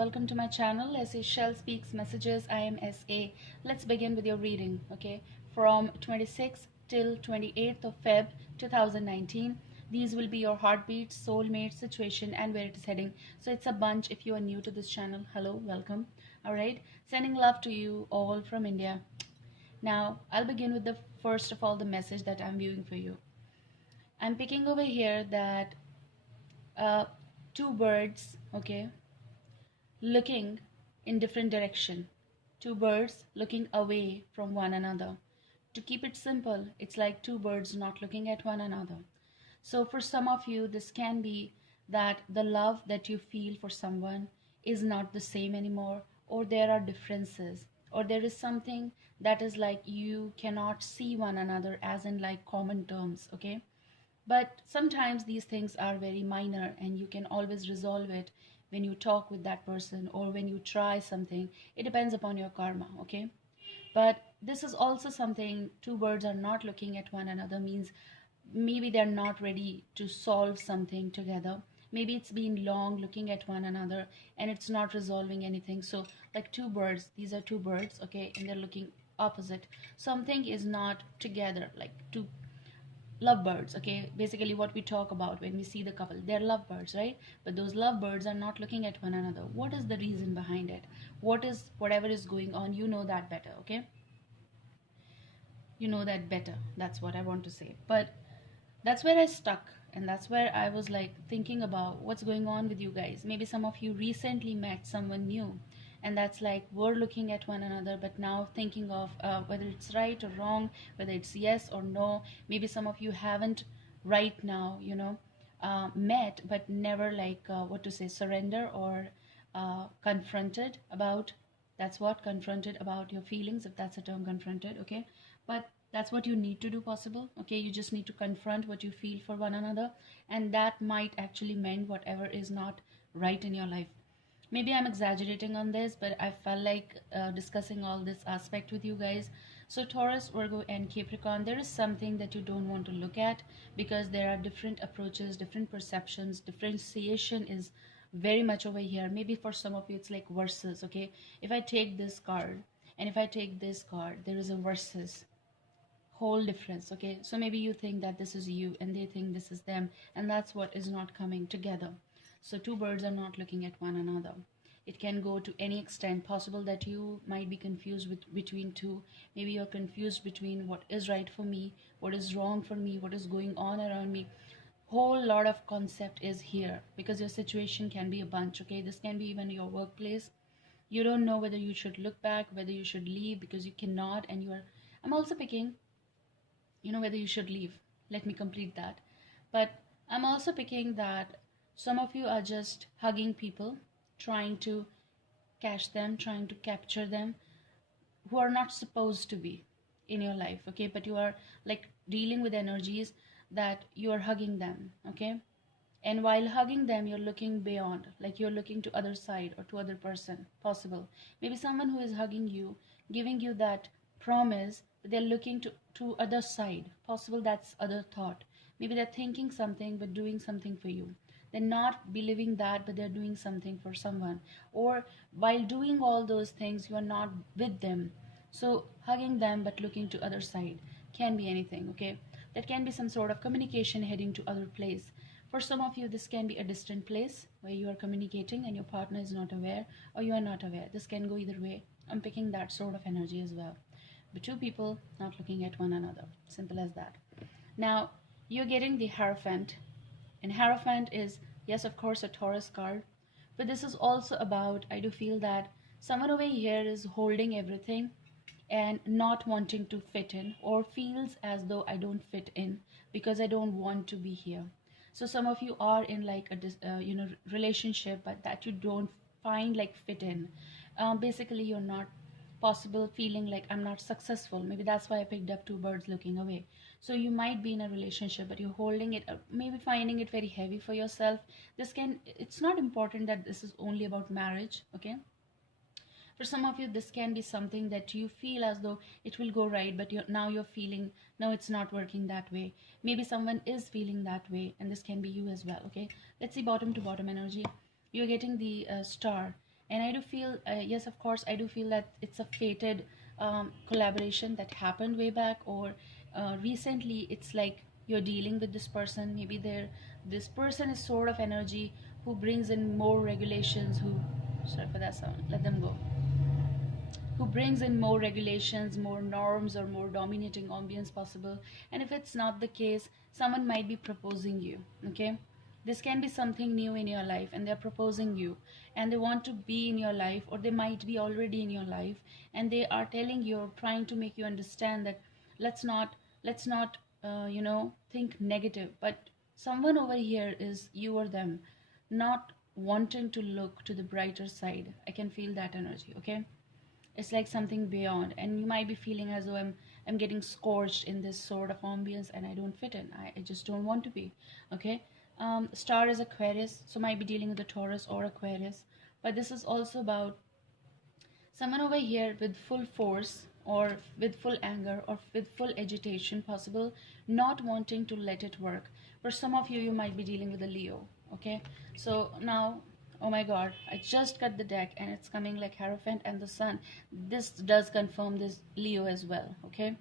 welcome to my channel. Shell Speaks Messages. I am SA. Let's begin with your reading, okay? From 26th till 28th of Feb 2019. These will be your heartbeat, soulmate, situation, and where it is heading. So it's a bunch. If you are new to this channel, hello, welcome. All right, sending love to you all from India. Now, I'll begin with the first of all the message that I'm viewing for you. I'm picking over here that two birds, okay, looking in different direction. Two birds looking away from one another. To keep it simple, it's like two birds not looking at one another. So for some of you, this can be that the love that you feel for someone is not the same anymore, or there are differences, or there is something that is like you cannot see one another as in like common terms, okay? But sometimes these things are very minor and you can always resolve it when you talk with that person or when you try something. It depends upon your karma, okay? But this is also something, two birds are not looking at one another means maybe they're not ready to solve something together. Maybe it's been long looking at one another and it's not resolving anything. So like two birds, these are two birds, okay, and they're looking opposite. Something is not together, like two lovebirds, okay? Basically what we talk about when we see the couple, they're lovebirds, right? But those lovebirds are not looking at one another. What is the reason behind it? Whatever is going on, you know that better, okay? You know that better. That's what I want to say. But that's where I stuck, and that's where I was like thinking about what's going on with you guys. Maybe some of you recently met someone new, and that's like we're looking at one another but now thinking of whether it's right or wrong, whether it's yes or no. Maybe some of you haven't right now, met but never like what to say, surrender or confronted about, that's what, confronted about your feelings, if that's a term, confronted, okay? But that's what you need to do possible, okay? You just need to confront what you feel for one another, and that might actually mend whatever is not right in your life. Maybe I'm exaggerating on this, but I felt like discussing all this aspect with you guys. So Taurus, Virgo, and Capricorn, there is something that you don't want to look at because there are different approaches, different perceptions. Differentiation is very much over here. Maybe for some of you it's like versus, okay? If I take this card and if I take this card, there is a versus, whole difference, okay? So maybe you think that this is you and they think this is them, and that's what is not coming together. So two birds are not looking at one another. It can go to any extent possible that you might be confused between two. Maybe you're confused between what is right for me, what is wrong for me, what is going on around me. Whole lot of concept is here because your situation can be a bunch, okay? This can be even your workplace. You don't know whether you should look back, whether you should leave because you cannot, and you are, I'm also picking, whether you should leave. Let me complete that. But I'm also picking that some of you are just hugging people, trying to catch them, trying to capture them, who are not supposed to be in your life, okay? But you are like dealing with energies that you are hugging them, okay? And while hugging them, you're looking beyond, like you're looking to other side or to other person, possible. Maybe someone who is hugging you, giving you that promise, but they're looking to other side, possible that's other thought. Maybe they're thinking something but doing something for you. They're not believing that, but they're doing something for someone. Or while doing all those things, you are not with them. So hugging them but looking to other side can be anything, okay? That can be some sort of communication heading to other place. For some of you, this can be a distant place where you are communicating and your partner is not aware, or you are not aware. This can go either way. I'm picking that sort of energy as well. But two people not looking at one another. Simple as that. Now, you're getting the Hierophant. And Hierophant is, yes, of course, a Taurus card. But this is also about, I do feel that someone over here is holding everything and not wanting to fit in, or feels as though I don't fit in because I don't want to be here. So some of you are in like a relationship, but that you don't find like fit in. Basically, you're not possible feeling like I'm not successful. Maybe that's why I picked up two birds looking away. So you might be in a relationship but you're holding it, maybe finding it very heavy for yourself. It's not important that this is only about marriage, okay? For some of you, this can be something that you feel as though it will go right, but now you're feeling, no, it's not working that way. Maybe someone is feeling that way, and this can be you as well, okay? Let's see bottom to bottom energy. You're getting the Star, And I do feel, yes, of course, I do feel that it's a fated collaboration that happened way back, or recently. It's like you're dealing with this person. Maybe this person is sort of energy who brings in more regulations, who, sorry for that sound, let them go, who brings in more regulations, more norms, or more dominating ambience possible. And if it's not the case, someone might be proposing you, okay? This can be something new in your life, and they're proposing you, and they want to be in your life, or they might be already in your life, and they are telling you, or trying to make you understand that let's not think negative. But someone over here is you or them not wanting to look to the brighter side. I can feel that energy, okay? It's like something beyond, and you might be feeling as though I'm getting scorched in this sort of ambience, and I don't fit in. I just don't want to be, okay? Star is Aquarius, so might be dealing with a Taurus or Aquarius. But this is also about someone over here with full force, or with full anger, or with full agitation possible, not wanting to let it work. For some of you, you might be dealing with a Leo, okay? So now, oh my god, I just cut the deck and it's coming like Hierophant and the Sun. This does confirm this Leo as well, okay?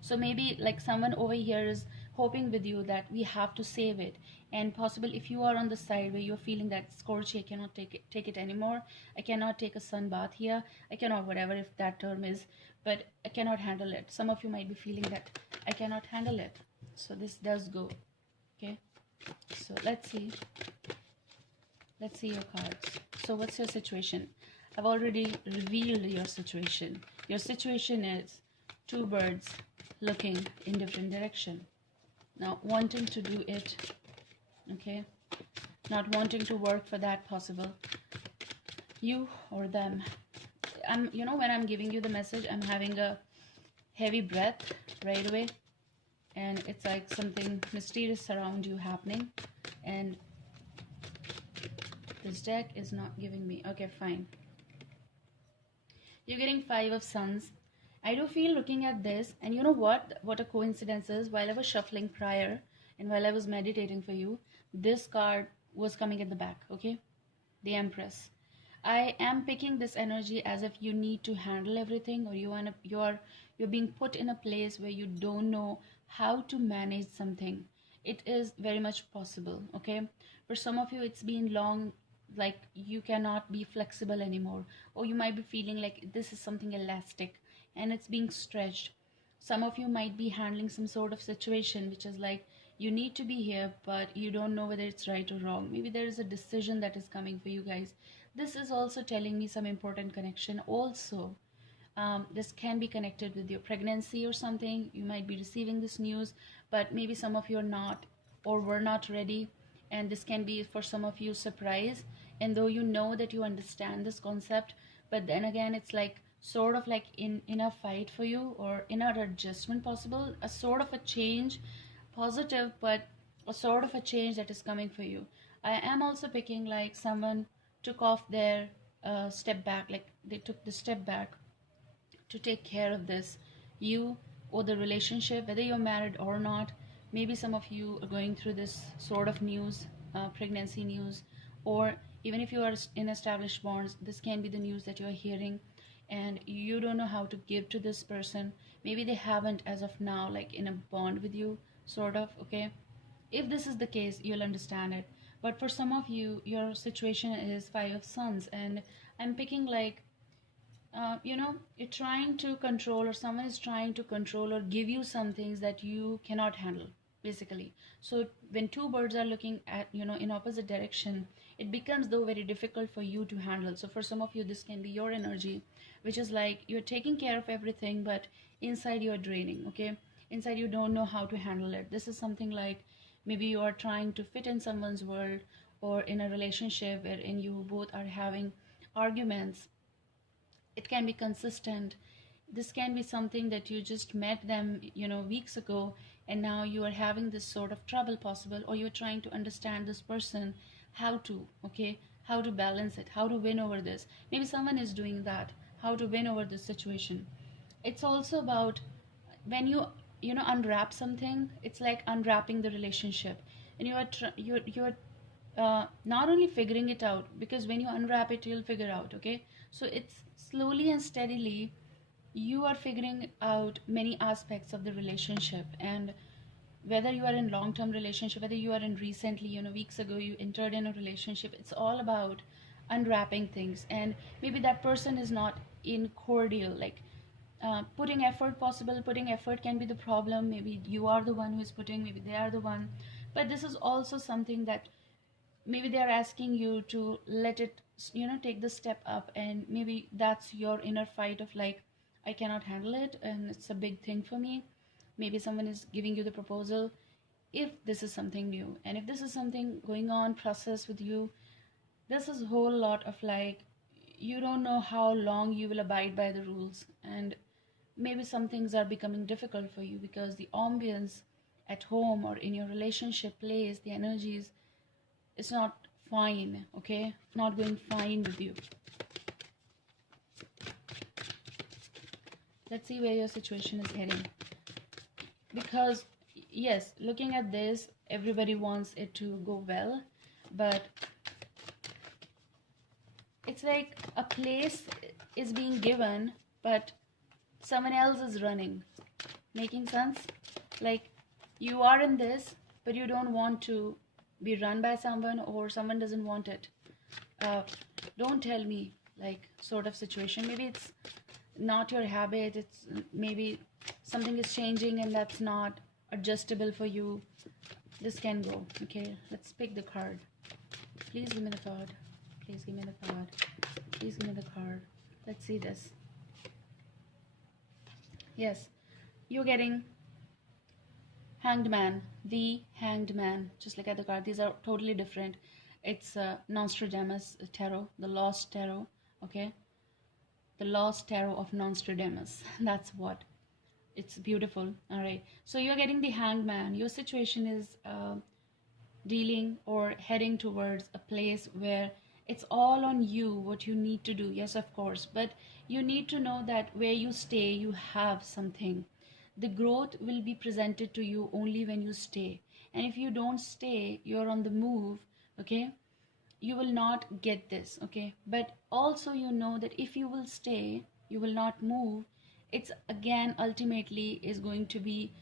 So maybe like someone over here is hoping with you that we have to save it. And possible if you are on the side where you're feeling that scorch, I cannot take it anymore. I cannot take a sun bath here. I cannot, whatever if that term is, but I cannot handle it. Some of you might be feeling that I cannot handle it. So this does go, okay? So let's see your cards. So what's your situation? I've already revealed your situation. Your situation is two birds looking in different direction. Now wanting to do it, okay? Not wanting to work for that possible. You or them. When I'm giving you the message, I'm having a heavy breath right away. And it's like something mysterious around you happening. And this deck is not giving me. Okay, fine. You're getting 5 of Suns. I do feel looking at this, and you know what a coincidence is. While I was shuffling prior, and while I was meditating for you, this card was coming at the back, okay? The Empress. I am picking this energy as if you need to handle everything, or you're being put in a place where you don't know how to manage something. It is very much possible, okay? For some of you, it's been long, like you cannot be flexible anymore, or you might be feeling like this is something elastic and it's being stretched. Some of you might be handling some sort of situation which is like you need to be here, but you don't know whether it's right or wrong. Maybe there is a decision that is coming for you guys. This is also telling me some important connection. Also, this can be connected with your pregnancy or something. You might be receiving this news, but maybe some of you are not, or were not ready, and this can be for some of you surprise. And though you know that you understand this concept, but then again, it's like sort of like in a fight for you, or in an adjustment possible, a sort of a change, positive, but a sort of a change that is coming for you. I am also picking like someone took off their step back, like they took the step back to take care of this, you or the relationship, whether you're married or not. Maybe some of you are going through this sort of news, pregnancy news, or even if you are in established bonds, this can be the news that you're hearing, and you don't know how to give to this person. Maybe they haven't as of now like in a bond with you, sort of, okay? If this is the case, you'll understand it. But for some of you, your situation is 5 of Suns, and I'm picking like you're trying to control, or someone is trying to control or give you some things that you cannot handle, basically. So when two birds are looking at, in opposite direction, it becomes though very difficult for you to handle. So for some of you, this can be your energy, which is like you're taking care of everything, but inside you're draining, okay? Inside you don't know how to handle it. This is something like maybe you are trying to fit in someone's world, or in a relationship wherein you both are having arguments. It can be consistent. This can be something that you just met them, weeks ago, and now you are having this sort of trouble possible, or you're trying to understand this person, how to, okay, how to balance it, how to win over this. Maybe someone is doing that, how to win over this situation. It's also about when you unwrap something. It's like unwrapping the relationship, and you're not only figuring it out, because when you unwrap it you'll figure out, okay? So it's slowly and steadily you are figuring out many aspects of the relationship. And whether you are in long-term relationship, whether you are in recently, weeks ago you entered in a relationship, it's all about unwrapping things. And maybe that person is not in cordial, like putting effort possible. Putting effort can be the problem. Maybe you are the one who is putting, maybe they are the one. But this is also something that maybe they are asking you to let it, take the step up. And maybe that's your inner fight of like, I cannot handle it and it's a big thing for me. Maybe someone is giving you the proposal. If this is something new, and if this is something going on process with you, this is a whole lot of like, you don't know how long you will abide by the rules. And maybe some things are becoming difficult for you because the ambience at home or in your relationship place, the energies, it's not fine, okay? Not going fine with you. Let's see where your situation is heading. Because yes, looking at this, everybody wants it to go well, but it's like a place is being given, but someone else is running. Making sense? Like, you are in this, but you don't want to be run by someone, or someone doesn't want it. Don't tell me, like, sort of situation. Maybe it's not your habit, it's maybe something is changing and that's not adjustable for you. This can go. Okay, let's pick the card. Please give me the card. Please give me the card. Please give me the card. Let's see this. Yes, you're getting Hanged Man, the Hanged Man. Just look at the card. These are totally different. It's Nostradamus tarot, the Lost Tarot. Okay, the Lost Tarot of Nostradamus. That's what. It's beautiful. All right. So you're getting the Hanged Man. Your situation is dealing or heading towards a place where it's all on you, what you need to do. Yes, of course. But you need to know that where you stay, you have something. The growth will be presented to you only when you stay. And if you don't stay, you're on the move, okay? You will not get this, okay? But also you know that if you will stay, you will not move. It's again ultimately is going to be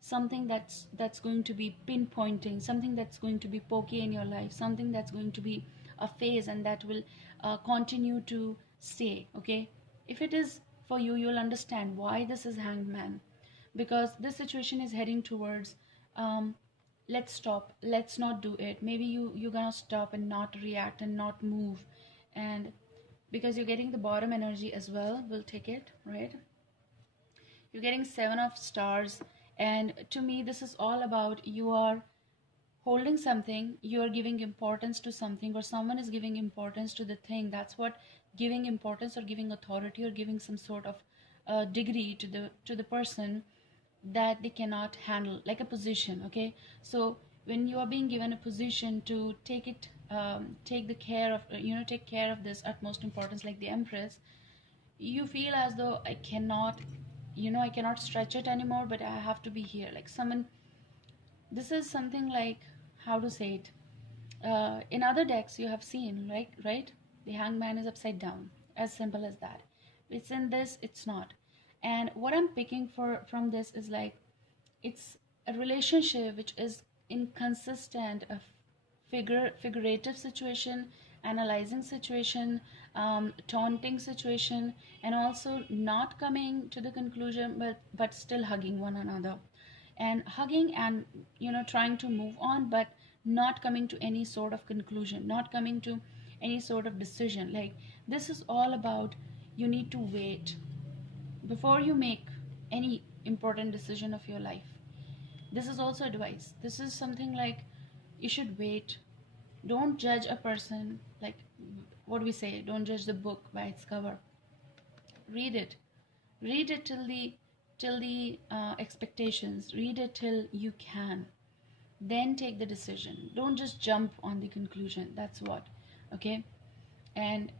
something that's going to be pinpointing, something that's going to be pokey in your life, something that's going to be a phase, and that will continue to stay, okay? If it is for you, you'll understand why this is Hanged Man, because this situation is heading towards let's stop, let's not do it. Maybe you're gonna stop and not react and not move. And because you're getting the bottom energy as well, we'll take it, right? You're getting 7 of Stars, and to me this is all about you are holding something, you are giving importance to something, or someone is giving importance to the thing. That's what giving importance or giving authority or giving some sort of degree to the person that they cannot handle, like a position, okay? So when you are being given a position to take it, take the care of, take care of this utmost importance, like the Empress, you feel as though I cannot, I cannot stretch it anymore, but I have to be here. Like someone, this is something like, how to say it, in other decks you have seen, right? The Hanged Man is upside down, as simple as that. It's in this, it's not. And what I'm picking from this is like, it's a relationship which is inconsistent, a figurative situation, analyzing situation, taunting situation, and also not coming to the conclusion, but still hugging one another, and hugging and trying to move on, but not coming to any sort of conclusion, not coming to any sort of decision. Like, this is all about, you need to wait before you make any important decision of your life. This is also advice. This is something like, you should wait. Don't judge a person, like what we say, don't judge the book by its cover. Read it till the expectations. Read it till you can, then take the decision. Don't just jump on the conclusion. That's what, okay? And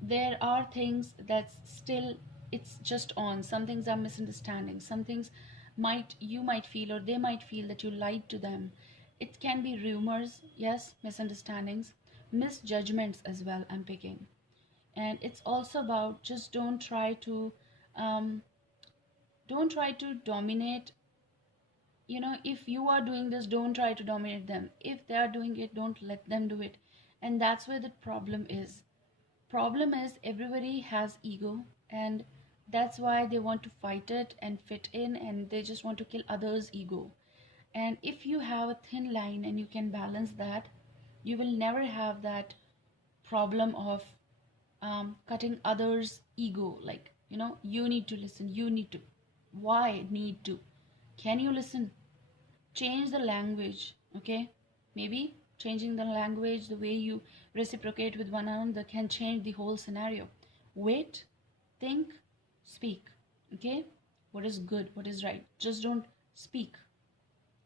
there are things that's still, it's just on. Some things are misunderstanding. Some things you might feel, or they might feel that you lied to them. It can be rumors, yes, misunderstandings, misjudgments as well, I'm picking. And it's also about just um, don't try to dominate. You know, if you are doing this, don't try to dominate them. If they are doing it, don't let them do it. And that's where the problem is everybody has ego, and that's why they want to fight it and fit in, and they just want to kill others ego. And if you have a thin line and you can balance that, you will never have that problem of cutting others ego. Like, you know, you need to listen, you need to. Why need to? Can you listen? Change the language. Okay, maybe changing the language, the way you reciprocate with one another, can change the whole scenario. Wait, think, speak. Okay, what is good, what is right, just don't speak.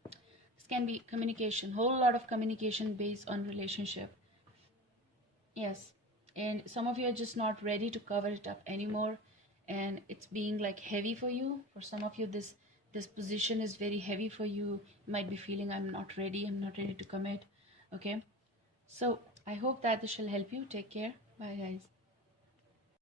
This can be communication, whole lot of communication based on relationship. Yes, and some of you are just not ready to cover it up anymore, and it's being like heavy for you. For some of you, this position is very heavy for you. You might be feeling, I'm not ready to commit. Okay, so I hope that this shall help you. Take care. Bye, guys.